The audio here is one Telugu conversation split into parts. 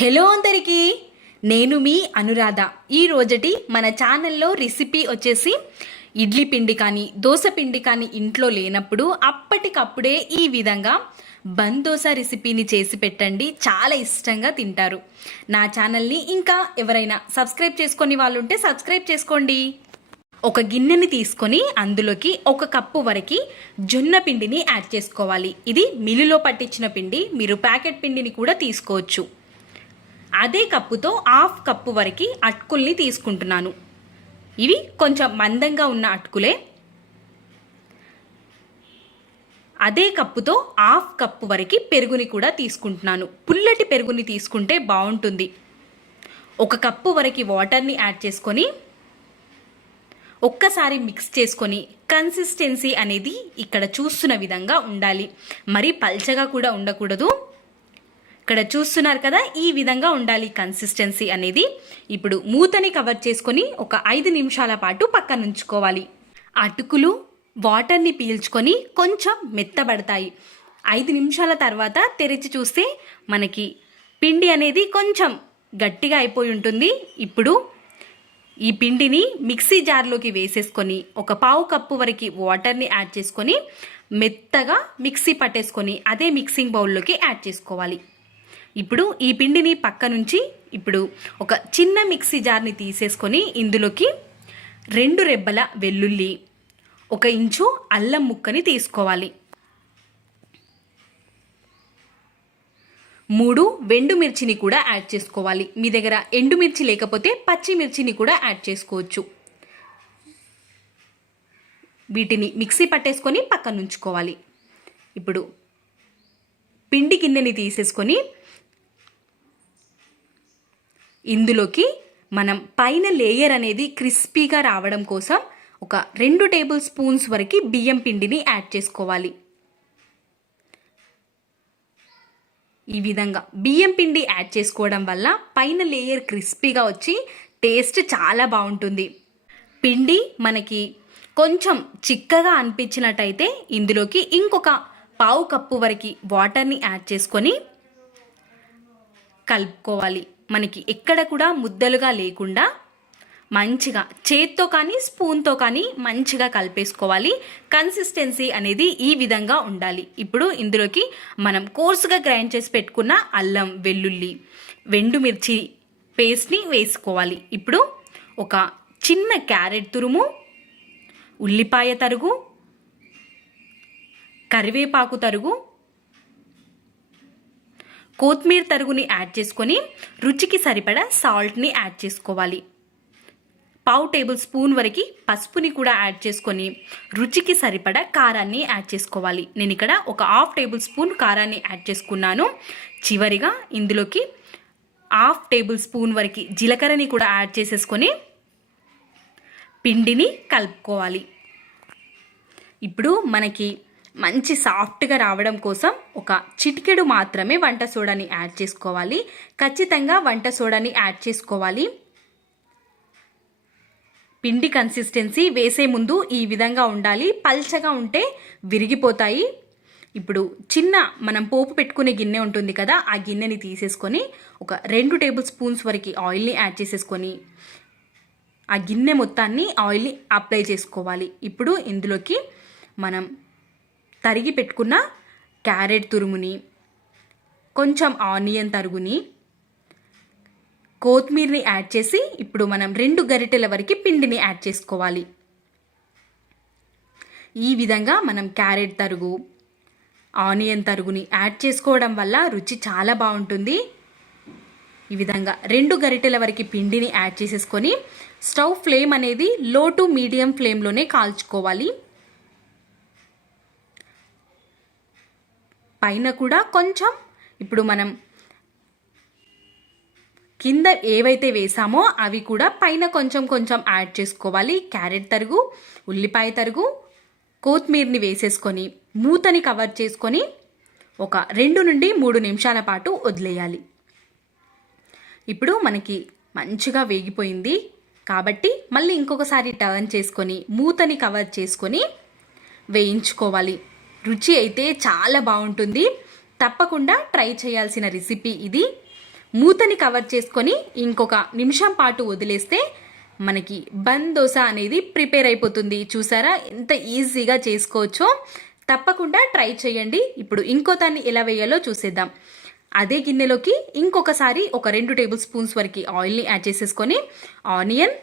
హలో అందరికీ. నేను మీ అనురాధ. ఈ రోజటి మన ఛానల్లో రెసిపీ వచ్చేసి ఇడ్లీ పిండి కానీ దోశ పిండి కానీ ఇంట్లో లేనప్పుడు అప్పటికప్పుడే ఈ విధంగా బంద్ దోశ రెసిపీని చేసి పెట్టండి. చాలా ఇష్టంగా తింటారు. నా ఛానల్ని ఇంకా ఎవరైనా సబ్స్క్రైబ్ చేసుకొని వాళ్ళు ఉంటే సబ్స్క్రైబ్ చేసుకోండి. ఒక గిన్నెని తీసుకొని అందులోకి ఒక కప్పు వరకు జొన్న పిండిని యాడ్ చేసుకోవాలి. ఇది మిల్లులో పట్టించిన పిండి. మీరు ప్యాకెట్ పిండిని కూడా తీసుకోవచ్చు. అదే కప్పుతో హాఫ్ కప్పు వరకు అటుకుల్ని తీసుకుంటున్నాను. ఇవి కొంచెం మందంగా ఉన్న అటుకులే. అదే కప్పుతో హాఫ్ కప్పు వరకు పెరుగుని కూడా తీసుకుంటున్నాను. పుల్లటి పెరుగుని తీసుకుంటే బాగుంటుంది. ఒక కప్పు వరకు వాటర్ని యాడ్ చేసుకొని ఒక్కసారి మిక్స్ చేసుకొని కన్సిస్టెన్సీ అనేది ఇక్కడ చూస్తున్న విధంగా ఉండాలి. మరీ పల్చగా కూడా ఉండకూడదు. ఇక్కడ చూస్తున్నారు కదా ఈ విధంగా ఉండాలి కన్సిస్టెన్సీ అనేది. ఇప్పుడు మూతని కవర్ చేసుకొని ఒక ఐదు నిమిషాల పాటు పక్కన ఉంచుకోవాలి. అటుకులు వాటర్ని పీల్చుకొని కొంచెం మెత్తబడతాయి. ఐదు నిమిషాల తర్వాత తెరిచి చూస్తే మనకి పిండి అనేది కొంచెం గట్టిగా అయిపోయి ఉంటుంది. ఇప్పుడు ఈ పిండిని మిక్సీ జార్లోకి వేసేసుకొని ఒక పావు కప్పు వరకు వాటర్ని యాడ్ చేసుకొని మెత్తగా మిక్సీ పట్టేసుకొని అదే మిక్సింగ్ బౌల్లోకి యాడ్ చేసుకోవాలి. ఇప్పుడు ఈ పిండిని పక్క నుంచి ఇప్పుడు ఒక చిన్న మిక్సీ జార్ని తీసేసుకొని ఇందులోకి రెండు రెబ్బల వెల్లుల్లి ఒక ఇంచు అల్లం ముక్కని తీసుకోవాలి. మూడు వెండు మిర్చిని కూడా యాడ్ చేసుకోవాలి. మీ దగ్గర ఎండుమిర్చి లేకపోతే పచ్చిమిర్చిని కూడా యాడ్ చేసుకోవచ్చు. వీటిని మిక్సీ పట్టేసుకొని పక్కన ఉంచుకోవాలి. ఇప్పుడు పిండి గిన్నెని తీసేసుకొని ఇందులోకి మనం పైన లేయర్ అనేది క్రిస్పీగా రావడం కోసం ఒక రెండు టేబుల్ స్పూన్స్ వరకు బియ్యం పిండిని యాడ్ చేసుకోవాలి. ఈ విధంగా బియ్యం పిండి యాడ్ చేసుకోవడం వల్ల పైన లేయర్ క్రిస్పీగా వచ్చి టేస్ట్ చాలా బాగుంటుంది. పిండి మనకి కొంచెం చిక్కగా అనిపించినట్టయితే ఇందులోకి ఇంకొక పావు కప్పు వరకు వాటర్ని యాడ్ చేసుకొని కలుపుకోవాలి. మనకి ఎక్కడ కూడా ముద్దలుగా లేకుండా మంచిగా చేత్తో కానీ స్పూన్తో కానీ మంచిగా కలిపేసుకోవాలి. కన్సిస్టెన్సీ అనేది ఈ విధంగా ఉండాలి. ఇప్పుడు ఇందులోకి మనం కోర్సుగా గ్రైండ్ చేసి పెట్టుకున్న అల్లం వెల్లుల్లి వెండుమిర్చి పేస్ట్ని వేసుకోవాలి. ఇప్పుడు ఒక చిన్న క్యారెట్ తురుము ఉల్లిపాయ తరుగు కరివేపాకు తరుగు కొత్తిమీర తరుగుని యాడ్ చేసుకొని రుచికి సరిపడా సాల్ట్ని యాడ్ చేసుకోవాలి. పావు టేబుల్ స్పూన్ వరకు పసుపుని కూడా యాడ్ చేసుకొని రుచికి సరిపడా కారాన్ని యాడ్ చేసుకోవాలి. నేను ఇక్కడ ఒక హాఫ్ టేబుల్ స్పూన్ కారాన్ని యాడ్ చేసుకున్నాను. చివరిగా ఇందులోకి హాఫ్ టేబుల్ స్పూన్ వరకు జీలకర్రని కూడా యాడ్ చేసేసుకొని పిండిని కలుపుకోవాలి. ఇప్పుడు మనకి మంచి సాఫ్ట్గా రావడం కోసం ఒక చిటికెడు మాత్రమే వంట సోడాని యాడ్ చేసుకోవాలి. ఖచ్చితంగా వంట సోడాని యాడ్ చేసుకోవాలి. పిండి కన్సిస్టెన్సీ వేసే ముందు ఈ విధంగా ఉండాలి. పల్చగా ఉంటే విరిగిపోతాయి. ఇప్పుడు చిన్న మనం పోపు పెట్టుకునే గిన్నె ఉంటుంది కదా ఆ గిన్నెని తీసేసుకొని ఒక రెండు టేబుల్ స్పూన్స్ వరకు ఆయిల్ని యాడ్ చేసేసుకొని ఆ గిన్నె మొత్తాన్ని ఆయిల్ని అప్లై చేసుకోవాలి. ఇప్పుడు ఇందులోకి మనం తరిగి పెట్టుకున్న క్యారెట్ తురుముని కొంచెం ఆనియన్ తరుగుని కొత్తిమీరని యాడ్ చేసి ఇప్పుడు మనం రెండు గరిటెల వరకు పిండిని యాడ్ చేసుకోవాలి. ఈ విధంగా మనం క్యారెట్ తరుగు ఆనియన్ తరుగుని యాడ్ చేసుకోవడం వల్ల రుచి చాలా బాగుంటుంది. ఈ విధంగా రెండు గరిటెల వరకు పిండిని యాడ్ చేసేసుకొని స్టవ్ ఫ్లేమ్ అనేది లో టు మీడియం ఫ్లేమ్లోనే కాల్చుకోవాలి. పైన కూడా కొంచెం ఇప్పుడు మనం కింద ఏవైతే వేసామో అవి కూడా పైన కొంచెం కొంచెం యాడ్ చేసుకోవాలి. క్యారెట్ తరుగు ఉల్లిపాయ తరుగు కొత్తిమీర్ని వేసేసుకొని మూతని కవర్ చేసుకొని ఒక రెండు నుండి మూడు నిమిషాల పాటు వదిలేయాలి. ఇప్పుడు మనకి మంచిగా వేగిపోయింది కాబట్టి మళ్ళీ ఇంకొకసారి టర్న్ చేసుకొని మూతని కవర్ చేసుకొని వేయించుకోవాలి. రుచి అయితే చాలా బాగుంటుంది. తప్పకుండా ట్రై చేయాల్సిన రెసిపీ ఇది. మూతని కవర్ చేసుకొని ఇంకొక నిమిషం పాటు వదిలేస్తే మనకి బన్ దోశ అనేది ప్రిపేర్ అయిపోతుంది. చూసారా? ఎంత ఈజీగా చేసుకోవచ్చో. తప్పకుండా ట్రై చేయండి. ఇప్పుడు ఇంకో దాన్ని ఎలా వేయాలో చూసేద్దాం. అదే గిన్నెలోకి ఇంకొకసారి ఒక రెండు టేబుల్ స్పూన్స్ వరకు ఆయిల్ని యాడ్ చేసేసుకొని ఆనియన్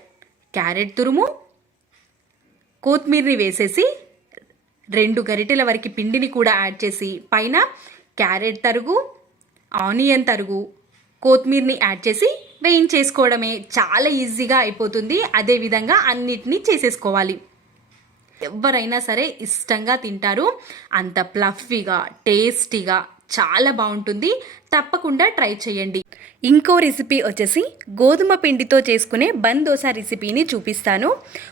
క్యారెట్ తురుము కొత్తిమీరని వేసేసి రెండు గరిటెల వరకు పిండిని కూడా యాడ్ చేసి పైన క్యారెట్ తరుగు ఆనియన్ తరుగు కొత్తిమీర్ని యాడ్ చేసి వేయించేసుకోవడమే. చాలా ఈజీగా అయిపోతుంది. అదేవిధంగా అన్నిటినీ చేసేసుకోవాలి. ఎవరైనా సరే ఇష్టంగా తింటారు. అంత ప్లఫీగా టేస్టీగా చాలా బాగుంటుంది. తప్పకుండా ట్రై చేయండి. ఇంకో రెసిపీ వచ్చేసి గోధుమ పిండితో చేసుకునే బన్ దోశ రెసిపీని చూపిస్తాను.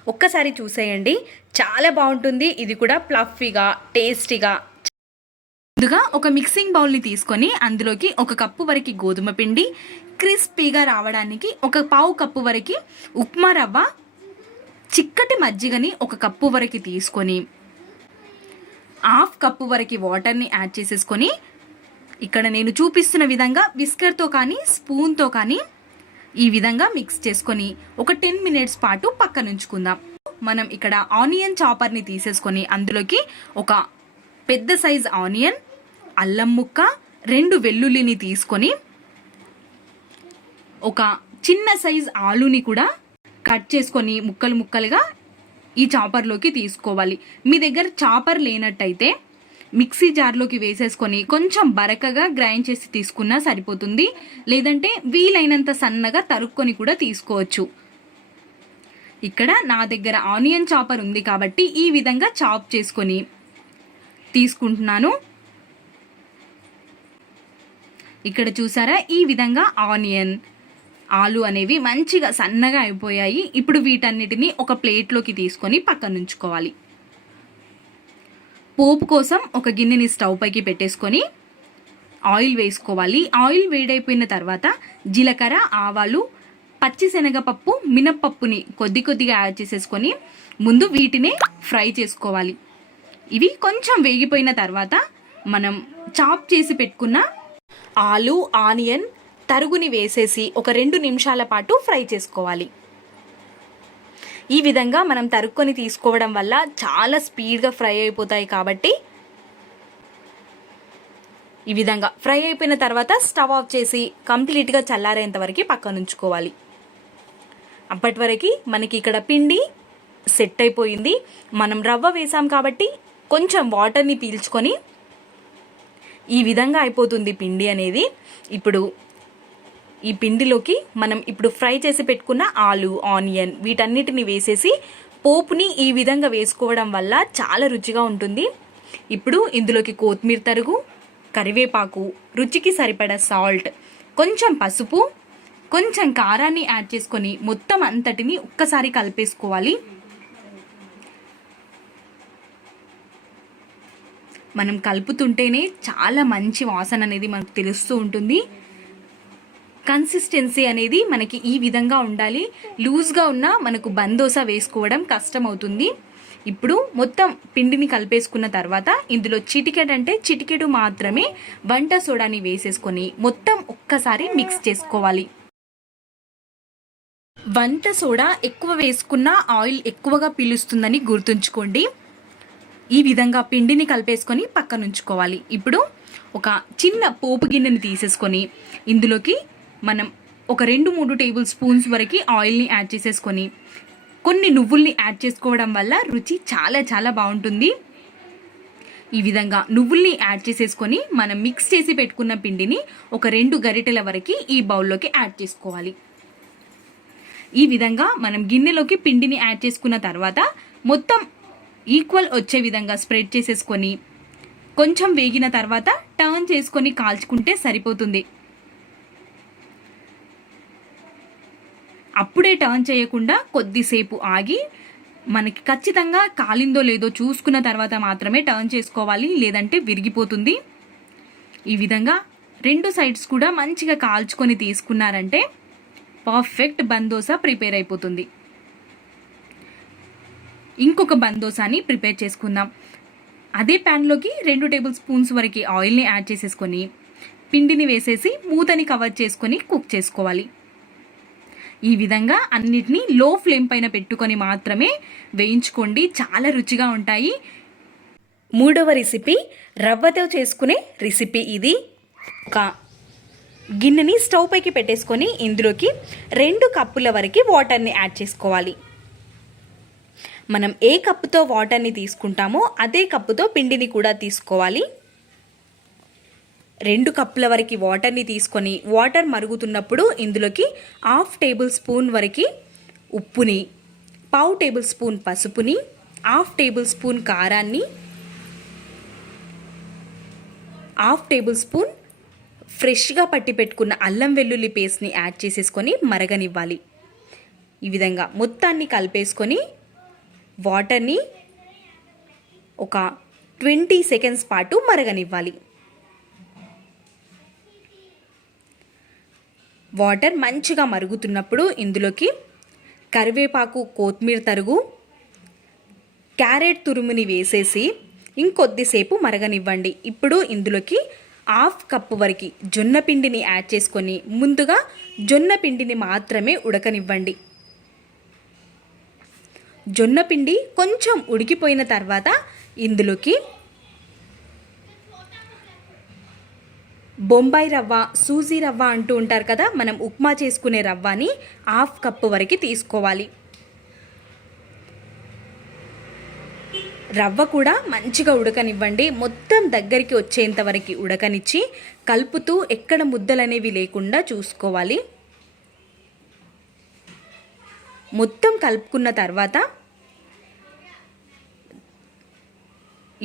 ఒక్కసారి చూసేయండి. చాలా బాగుంటుంది. ఇది కూడా ప్లఫీగా టేస్టీగా. ముందుగా ఒక మిక్సింగ్ బౌల్ని తీసుకొని అందులోకి ఒక కప్పు వరకు గోధుమ పిండి క్రిస్పీగా రావడానికి ఒక పావు కప్పు వరకు ఉప్మా రవ్వ చిక్కటి మజ్జిగని ఒక కప్పు వరకు తీసుకొని హాఫ్ కప్పు వరకు వాటర్ని యాడ్ చేసేసుకొని ఇక్కడ నేను చూపిస్తున్న విధంగా విస్కర్తో కానీ స్పూన్తో కానీ ఈ విధంగా మిక్స్ చేసుకొని ఒక టెన్ మినిట్స్ పాటు పక్కనుంచుకుందాం మనం ఇక్కడ ఆనియన్ చాపర్ని తీసేసుకొని అందులోకి ఒక పెద్ద సైజ్ ఆనియన్ అల్లం ముక్క రెండు వెల్లుల్లిని తీసుకొని ఒక చిన్న సైజ్ ఆలుని కూడా కట్ చేసుకొని ముక్కలు ముక్కలుగా ఈ చాపర్లోకి తీసుకోవాలి. మీ దగ్గర చాపర్ లేనట్టయితే మిక్సీ జార్లోకి వేసేసుకొని కొంచెం బరకగా గ్రైండ్ చేసి తీసుకున్నా సరిపోతుంది. లేదంటే వీలైనంత సన్నగా తరుక్కొని కూడా తీసుకోవచ్చు. ఇక్కడ నా దగ్గర ఆనియన్ చాపర్ ఉంది కాబట్టి ఈ విధంగా చాప్ చేసుకొని తీసుకుంటున్నాను. ఇక్కడ చూసారా? ఈ విధంగా ఆనియన్ ఆలు అనేవి మంచిగా సన్నగా అయిపోయాయి. ఇప్పుడు వీటన్నిటిని ఒక ప్లేట్లోకి తీసుకొని పక్కన ఉంచుకోవాలి పోపు కోసం ఒక గిన్నెని స్టవ్ పైకి పెట్టేసుకొని ఆయిల్ వేసుకోవాలి. ఆయిల్ వేడైపోయిన తర్వాత జీలకర్ర ఆవాలు పచ్చిశనగపప్పు మినప్పప్పుని కొద్ది కొద్దిగా యాడ్ చేసేసుకొని ముందు వీటిని ఫ్రై చేసుకోవాలి. ఇవి కొంచెం వేగిపోయిన తర్వాత మనం చాప్ చేసి పెట్టుకున్న ఆలు ఆనియన్ తరుగుని వేసేసి ఒక రెండు నిమిషాల పాటు ఫ్రై చేసుకోవాలి. ఈ విధంగా మనం తరుక్కొని తీసుకోవడం వల్ల చాలా స్పీడ్గా ఫ్రై అయిపోతాయి కాబట్టి ఈ విధంగా ఫ్రై అయిపోయిన తర్వాత స్టవ్ ఆఫ్ చేసి కంప్లీట్గా చల్లారేంత వరకు పక్కన ఉంచుకోవాలి అప్పటి వరకు మనకి ఇక్కడ పిండి సెట్ అయిపోయింది. మనం రవ్వ వేసాం కాబట్టి కొంచెం వాటర్ని పీల్చుకొని ఈ విధంగా అయిపోతుంది పిండి అనేది. ఇప్పుడు ఈ పిండిలోకి మనం ఇప్పుడు ఫ్రై చేసి పెట్టుకున్న ఆలు ఆనియన్ వీటన్నిటిని వేసేసి పోపుని ఈ విధంగా వేసుకోవడం వల్ల చాలా రుచిగా ఉంటుంది. ఇప్పుడు ఇందులోకి కొత్తిమీర తరుగు కరివేపాకు రుచికి సరిపడా సాల్ట్ కొంచెం పసుపు కొంచెం కారాన్ని యాడ్ చేసుకొని మొత్తం అంతటిని ఒక్కసారి కలిపేసుకోవాలి. మనం కలుపుతుంటేనే చాలా మంచి వాసన అనేది మనకు తెలుస్తూ ఉంటుంది. కన్సిస్టెన్సీ అనేది మనకి ఈ విధంగా ఉండాలి. లూజ్గా ఉన్న మనకు బందోస వేసుకోవడం కష్టం అవుతుంది ఇప్పుడు మొత్తం పిండిని కలిపేసుకున్న తర్వాత ఇందులో చిటికెట్ అంటే చిటికెడు మాత్రమే వంట సోడాని వేసేసుకొని మొత్తం ఒక్కసారి మిక్స్ చేసుకోవాలి. వంట సోడా ఎక్కువ వేసుకున్న ఆయిల్ ఎక్కువగా పీలుస్తుందని గుర్తుంచుకోండి. ఈ విధంగా పిండిని కలిపేసుకొని పక్కనుంచుకోవాలి. ఇప్పుడు ఒక చిన్న పోపు గిన్నెని తీసేసుకొని ఇందులోకి మనం ఒక రెండు మూడు టేబుల్ స్పూన్స్ వరకు ఆయిల్ని యాడ్ చేసేసుకొని కొన్ని నువ్వుల్ని యాడ్ చేసుకోవడం వల్ల రుచి చాలా చాలా బాగుంటుంది. ఈ విధంగా నువ్వుల్ని యాడ్ చేసేసుకొని మనం మిక్స్ చేసి పెట్టుకున్న పిండిని ఒక రెండు గరిటెల వరకు ఈ బౌల్లోకి యాడ్ చేసుకోవాలి. ఈ విధంగా మనం గిన్నెలోకి పిండిని యాడ్ చేసుకున్న తర్వాత మొత్తం ఈక్వల్ వచ్చే విధంగా స్ప్రెడ్ చేసేసుకొని కొంచెం వేగిన తర్వాత టర్న్ చేసుకొని కాల్చుకుంటే సరిపోతుంది. అప్పుడే టర్న్ చేయకుండా కొద్దిసేపు ఆగి మనకి ఖచ్చితంగా కాలిందో లేదో చూసుకున్న తర్వాత మాత్రమే టర్న్ చేసుకోవాలి లేదంటే విరిగిపోతుంది. ఈ విధంగా రెండు సైడ్స్ కూడా మంచిగా కాల్చుకొని తీసుకున్నారంటే పర్ఫెక్ట్ బందోసా ప్రిపేర్ అయిపోతుంది. ఇంకొక బందోసాని ప్రిపేర్ చేసుకుందాం. అదే ప్యాన్లోకి రెండు టేబుల్ స్పూన్స్ వరకు ఆయిల్ని యాడ్ చేసేసుకొని పిండిని వేసేసి మూతని కవర్ చేసుకొని కుక్ చేసుకోవాలి. ఈ విధంగా అన్నిటినీ లో ఫ్లేమ్ పైన పెట్టుకొని మాత్రమే వేయించుకోండి. చాలా రుచిగా ఉంటాయి. మూడవ రెసిపీ రవ్వతో చేసుకునే రెసిపీ ఇది. ఒక గిన్నెని స్టవ్ పైకి పెట్టేసుకొని ఇందులోకి రెండు కప్పుల వరకు వాటర్ని యాడ్ చేసుకోవాలి. మనం ఏ కప్పుతో వాటర్ని తీసుకుంటామో అదే కప్పుతో పిండిని కూడా తీసుకోవాలి. రెండు కప్పుల వరకు వాటర్ని తీసుకొని వాటర్ మరుగుతున్నప్పుడు ఇందులోకి హాఫ్ టేబుల్ స్పూన్ వరకు ఉప్పుని పావు టేబుల్ స్పూన్ పసుపుని హాఫ్ టేబుల్ స్పూన్ కారాన్ని హాఫ్ టేబుల్ స్పూన్ ఫ్రెష్గా పట్టి పెట్టుకున్న అల్లం వెల్లుల్లి పేస్ట్ని యాడ్ చేసేసుకొని మరగనివ్వాలి. ఈ విధంగా మొత్తాన్ని కలిపేసుకొని వాటర్ని ఒక ట్వంటీ సెకండ్స్ పాటు మరగనివ్వాలి. వాటర్ మంచిగా మరుగుతున్నప్పుడు ఇందులోకి కరివేపాకు కొత్తిమీర తరుగు క్యారెట్ తురుముని వేసేసి ఇంకొద్దిసేపు మరగనివ్వండి. ఇప్పుడు ఇందులోకి హాఫ్ కప్పు వరకు జొన్న పిండిని యాడ్ చేసుకొని ముందుగా జొన్న పిండిని మాత్రమే ఉడకనివ్వండి. జొన్న పిండి కొంచెం ఉడికిపోయిన తర్వాత ఇందులోకి బొంబాయి రవ్వ సూజీ రవ్వ అంటూ ఉంటారు కదా మనం ఉప్మా చేసుకునే రవ్వని హాఫ్ కప్పు వరకు తీసుకోవాలి. రవ్వ కూడా మంచిగా ఉడకనివ్వండి. మొత్తం దగ్గరికి వచ్చేంత వరకు ఉడకనిచ్చి కలుపుతూ ఎక్కడ ముద్దలు అనేవి లేకుండా చూసుకోవాలి. మొత్తం కలుపుకున్న తర్వాత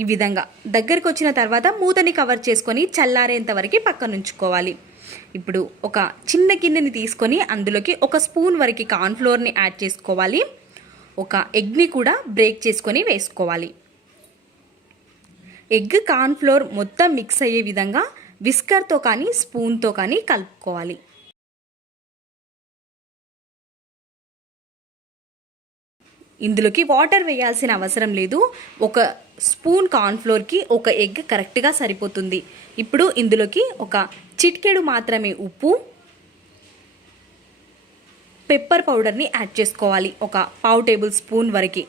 ఈ విధంగా దగ్గరికి వచ్చిన తర్వాత మూతని కవర్ చేసుకొని చల్లారేంత వరకు పక్కన ఉంచుకోవాలి. ఇప్పుడు ఒక చిన్న గిన్నెని తీసుకొని అందులోకి ఒక స్పూన్ వరకు కార్న్ఫ్లోర్ని యాడ్ చేసుకోవాలి. ఒక ఎగ్ని కూడా బ్రేక్ చేసుకొని వేసుకోవాలి. ఎగ్ కార్న్ఫ్లోర్ మొత్తం మిక్స్ అయ్యే విధంగా విస్కర్తో కానీ స్పూన్తో కానీ కలుపుకోవాలి. ఇందులోకి వాటర్ వేయాల్సిన అవసరం లేదు. ఒక స్పూన్ కార్న్ఫ్లోర్కి ఒక ఎగ్ కరెక్ట్గా సరిపోతుంది. ఇప్పుడు ఇందులోకి ఒక చిట్కెడు మాత్రమే ఉప్పు పెప్పర్ పౌడర్ని యాడ్ చేసుకోవాలి. ఒక పావు టేబుల్ స్పూన్ వరకు.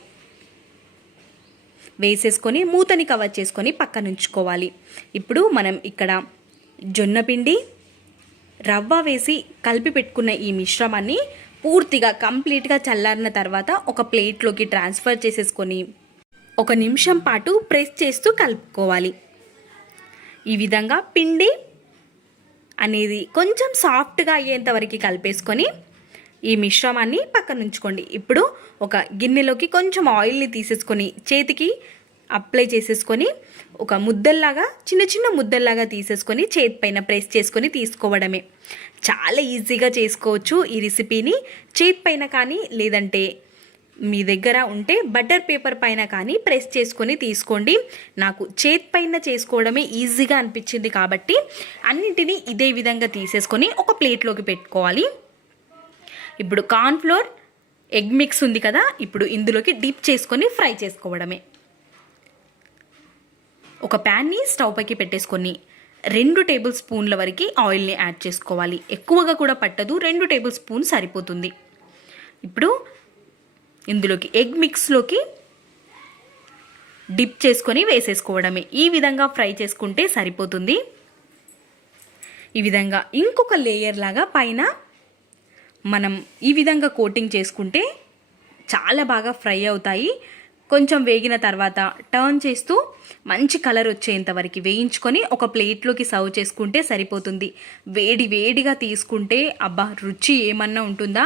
వేసేసుకొని మూతని కవర్ చేసుకొని పక్కన ఉంచుకోవాలి. ఇప్పుడు మనం ఇక్కడ జొన్న పిండి రవ్వ వేసి కలిపి పెట్టుకున్న ఈ మిశ్రమాన్ని పూర్తిగా కంప్లీట్గా చల్లారిన తర్వాత ఒక ప్లేట్లోకి ట్రాన్స్ఫర్ చేసేసుకొని ఒక నిమిషం పాటు ప్రెస్ చేస్తూ కలుపుకోవాలి. ఈ విధంగా పిండి అనేది కొంచెం సాఫ్ట్గా అయ్యేంత వరకు కలిపేసుకొని ఈ మిశ్రమాన్ని పక్కన ఉంచుకోండి ఇప్పుడు ఒక గిన్నెలోకి కొంచెం ఆయిల్ని తీసేసుకొని చేతికి అప్లై చేసేసుకొని ఒక ముద్దల్లాగా చిన్న చిన్న ముద్దల్లాగా తీసేసుకొని చేతి పైన ప్రెస్ చేసుకొని తీసుకోవడమే. చాలా ఈజీగా చేసుకోవచ్చు ఈ రెసిపీని. చేతి పైన కానీ లేదంటే మీ దగ్గర ఉంటే బటర్ పేపర్ పైన కానీ ప్రెస్ చేసుకొని తీసుకోండి. నాకు చేతి పైన చేసుకోవడమే ఈజీగా అనిపించింది కాబట్టి అన్నింటినీ ఇదే విధంగా తీసేసుకొని ఒక ప్లేట్లోకి పెట్టుకోవాలి. ఇప్పుడు కార్న్ఫ్లోర్ ఎగ్ మిక్స్ ఉంది కదా ఇప్పుడు ఇందులోకి డిప్ చేసుకొని ఫ్రై చేసుకోవడమే. ఒక ప్యాన్ని స్టవ్ పైకి పెట్టేసుకొని రెండు టేబుల్ స్పూన్ల వరకు ఆయిల్ని యాడ్ చేసుకోవాలి. ఎక్కువగా కూడా పట్టదు రెండు టేబుల్ స్పూన్ సరిపోతుంది. ఇప్పుడు ఇందులోకి ఎగ్ మిక్స్లోకి డిప్ చేసుకొని వేసేసుకోవడమే. ఈ విధంగా ఫ్రై చేసుకుంటే సరిపోతుంది. ఈ విధంగా ఇంకొక లేయర్ లాగా పైన మనం ఈ విధంగా కోటింగ్ చేసుకుంటే చాలా బాగా ఫ్రై అవుతాయి. కొంచెం వేగిన తర్వాత టర్న్ చేస్తూ మంచి కలర్ వచ్చేంత వరకు వేయించుకొని ఒక ప్లేట్లోకి సర్వ్ చేసుకుంటే సరిపోతుంది. వేడి వేడిగా తీసుకుంటే అబ్బా రుచి ఏమన్నా ఉంటుందా?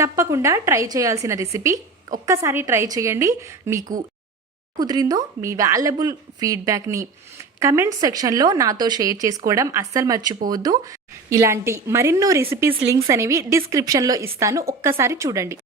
తప్పకుండా ట్రై చేయాల్సిన రెసిపీ ఒక్కసారి ట్రై చేయండి. మీకు కుదిరిందో మీ వాల్యబుల్ ఫీడ్బ్యాక్ని కమెంట్ సెక్షన్లో నాతో షేర్ చేసుకోవడం అస్సలు మర్చిపోవద్దు. ఇలాంటి మరెన్నో రెసిపీస్ లింక్స్ అనేవి డిస్క్రిప్షన్లో ఇస్తాను. ఒక్కసారి చూడండి.